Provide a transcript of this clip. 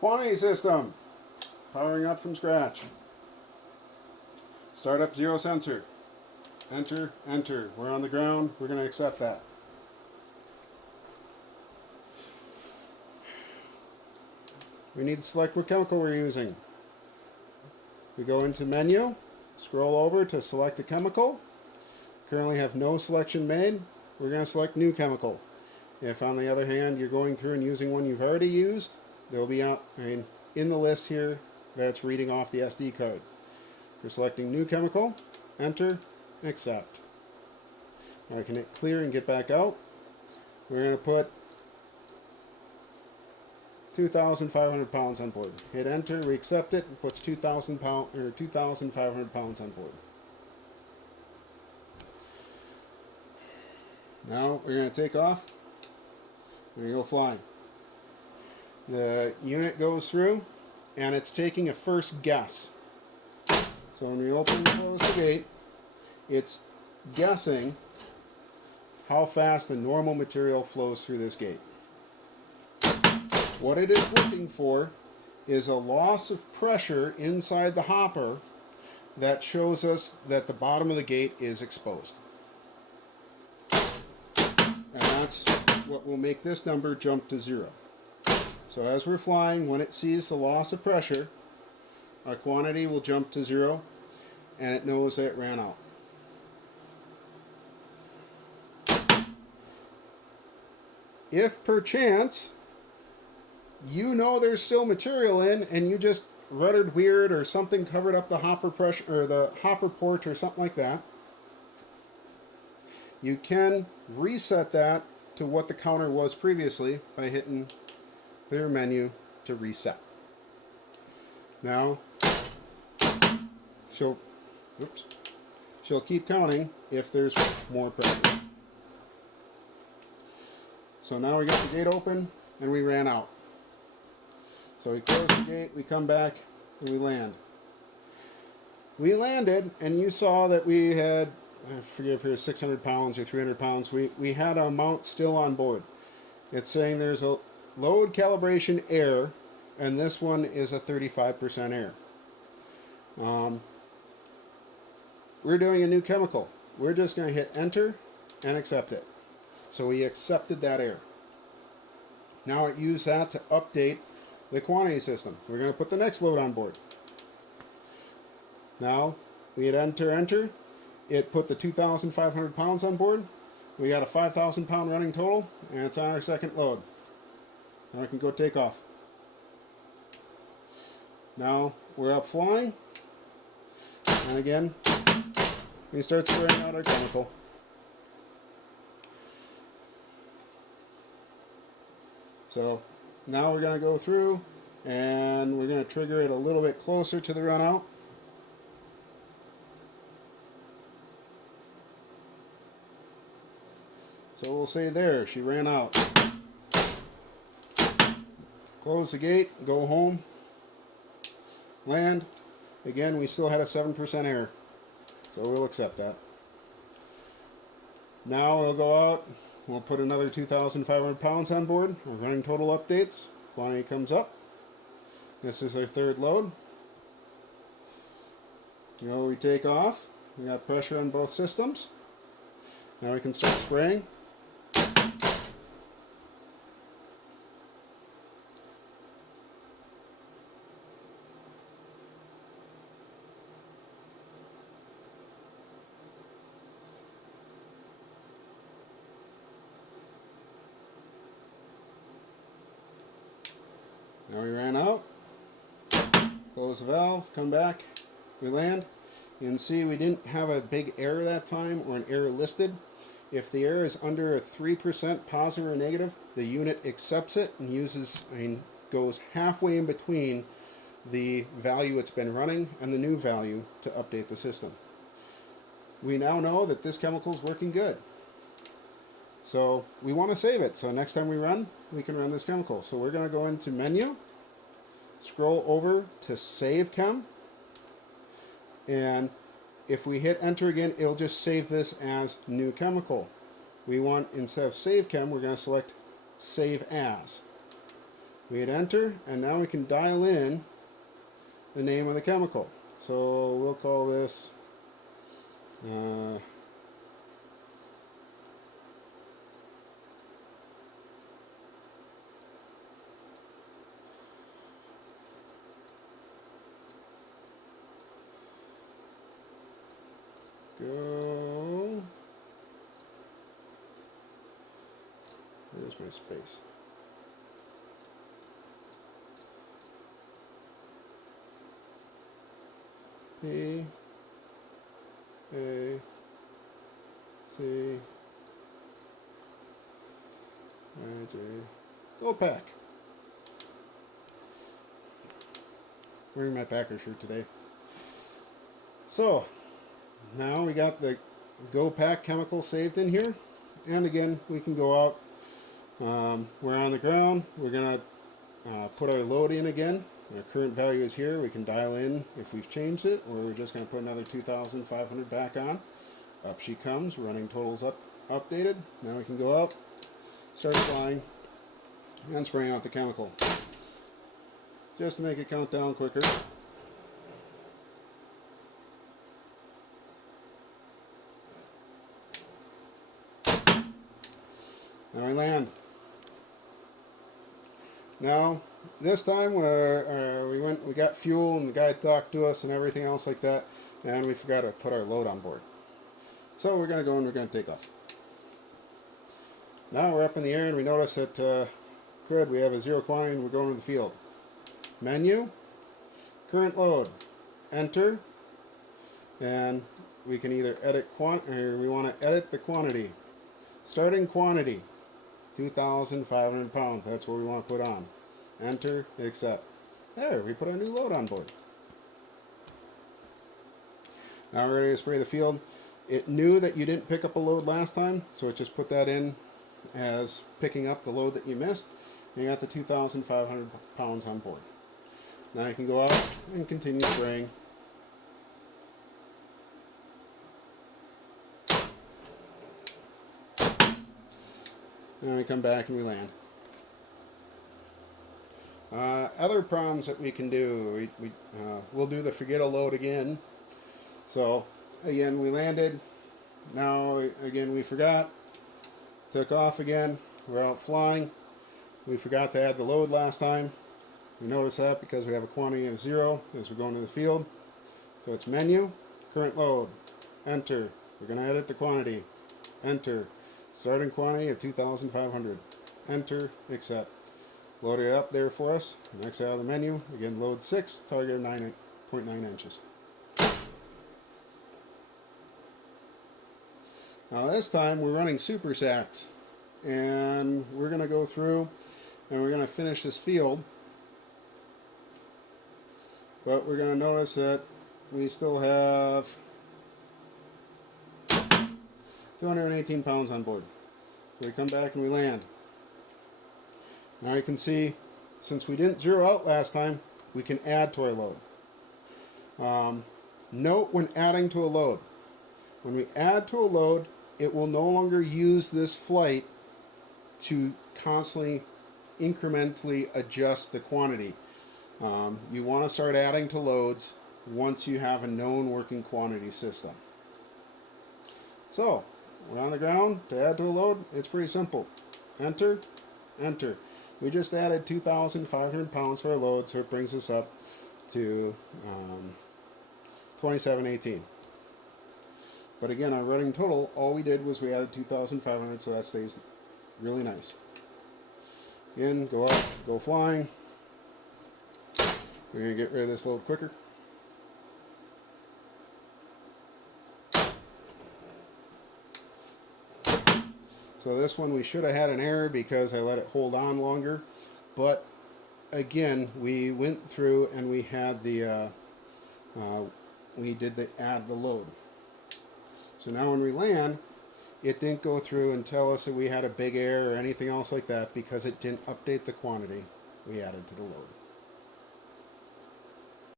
Quantity system. Powering up from scratch. Startup 0 sensor. Enter, enter. We're on the ground. We're going to accept that. We need to select what chemical we're using. We go into menu, scroll over to select a chemical. Currently have no selection made. We're going to select new chemical. If on the other hand you're going through and using one you've already used, they'll be out in the list here that's reading off the SD card. We're selecting new chemical, enter, accept. Now I can hit clear and get back out. We're going to put 2,500 pounds on board. Hit enter, we accept it, and puts 2,500 pounds on board. Now we're going to take off. We're going to go flying. The unit goes through and it's taking a first guess. So when we open and close the gate, it's guessing how fast the normal material flows through this gate. What it is looking for is a loss of pressure inside the hopper that shows us that the bottom of the gate is exposed. And that's what will make this number jump to 0. So as we're flying, when it sees the loss of pressure, our quantity will jump to 0 and it knows that it ran out. If perchance you know there's still material in and you just ruddered weird or something covered up the hopper pressure or the hopper port or something like that, you can reset that to what the counter was previously by hitting clear menu to reset. Now she'll keep counting if there's more pressure. So now we got the gate open and we ran out. So we close the gate, we come back, and we land. We landed, and you saw that we had, I forget if it was 600 pounds or 300 pounds. We had a mount still on board. It's saying there's a load calibration error, and this one is a 35% error. We're doing a new chemical. We're just going to hit enter and accept it. So we accepted that error. Now it used that to update the quantity system. We're going to put the next load on board. Now we hit enter, enter. It put the 2,500 pounds on board. We got a 5,000 pound running total, and it's on our second load. Now I can go take off. Now we're up flying, and again we start spraying out our chemical. So now we're going to go through and we're going to trigger it a little bit closer to the run out. So we'll say there, she ran out. Close the gate, go home, land. Again, we still had a 7% error, so we'll accept that. Now we'll go out, we'll put another 2,500 pounds on board. We're running total updates. Quantity comes up. This is our third load. Now we take off. We got pressure on both systems. Now we can start spraying. Now we ran out. Close the valve, come back, we land. You can see we didn't have a big error that time or an error listed. If the error is under a 3% positive or negative, the unit accepts it and goes halfway in between the value it's been running and the new value to update the system. We now know that this chemical is working good. So we want to save it. So next time we can run this chemical. So we're going to go into menu, scroll over to save chem, and if we hit enter again, it'll just save this as new chemical. We want, instead of save chem, we're going to select save as. We hit enter, and now we can dial in the name of the chemical. So we'll call this go. Where's my space? P A C I J GoPak. Wearing my Packer shirt today. So now we got the GoPak chemical saved in here, and again we can go out. We're on the ground. We're gonna put our load in again. Our current value is here. We can dial in if we've changed it, or we're just going to put another 2,500 back on. Up she comes. Running totals updated. Now we can go out, start flying, and spraying out the chemical. Just to make it count down quicker. Now we land. Now, this time we got fuel and the guy talked to us and everything else like that, and we forgot to put our load on board. So we're going to go and we're going to take off. Now we're up in the air and we notice that, good, we have a zero quantity and we're going to the field. Menu, current load, enter, and we can either edit or we want to edit the quantity. Starting quantity, 2,500 pounds. That's what we want to put on. Enter, accept. There, we put our new load on board. Now we're ready to spray the field. It knew that you didn't pick up a load last time, so it just put that in as picking up the load that you missed. And you got the 2,500 pounds on board. Now you can go out and continue spraying. And we come back and we land. Other problems that we can do, we'll do the forget a load again. So again, we landed. Now again, we forgot. Took off again. We're out flying. We forgot to add the load last time. We notice that because we have a quantity of 0 as we're going to the field. So it's menu, current load, enter. We're going to edit the quantity, enter. Starting quantity of 2,500. Enter, accept. Load it up there for us. Next out of the menu, again load 6, target of 9.9 inches. Now this time we're running super sacks, and we're going to go through and we're going to finish this field. But we're going to notice that we still have 218 pounds on board. So we come back and we land. Now you can see, since we didn't zero out last time, we can add to our load. Note when adding to a load. When we add to a load, it will no longer use this flight to constantly incrementally adjust the quantity. You want to start adding to loads once you have a known working quantity system. So, we're on the ground. To add to a load, it's pretty simple. Enter, enter. We just added 2,500 pounds to our load, so it brings us up to 2718. But again, our running total, all we did was we added 2,500, so that stays really nice. Again, go up, go flying. We're going to get rid of this load quicker. So this one we should have had an error because I let it hold on longer. But again, we went through and we had the we did the add the load. So now when we land, it didn't go through and tell us that we had a big error or anything else like that because it didn't update the quantity we added to the load.